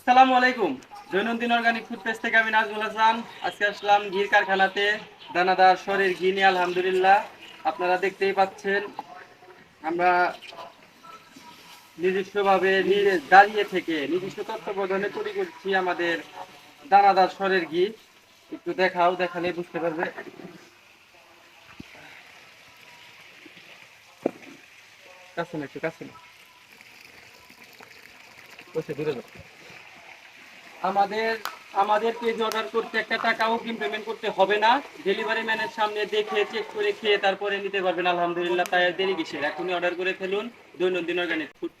আসসালামু আলাইকুম। দৈনন্দিন অর্গানিক ফুড পেজ থেকে আমি নাজমুল হাসান। আজকে আসলাম ঘির কারখানাতে। দানাদার শরীর ঘি নিয়ে আলহামদুলিল্লাহ। আপনারা দেখতেই পাচ্ছেন, আমরা নিজস্বভাবে নিজে দাঁড়িয়ে থেকে নিজস্ব তত্ত্বাবধানে তৈরি করছি আমাদের দানাদার স্বরের ঘি। একটু দেখাও, দেখালে বুঝতে পারবে। কাছে না একটু, কাছে না দূরে যাও। আমাদের আমাদের পেজ অর্ডার করতে একটা টাকাও কিন্তু পেমেন্ট করতে হবে না। ডেলিভারি ম্যানের সামনে দেখে চেক করে খেয়ে তারপরে নিতে পারবেন। আলহামদুলিল্লাহ, তাই দেরি কিসের? এখনই অর্ডার করে ফেলুন। দৈনন্দিন অর্গানিক ফুড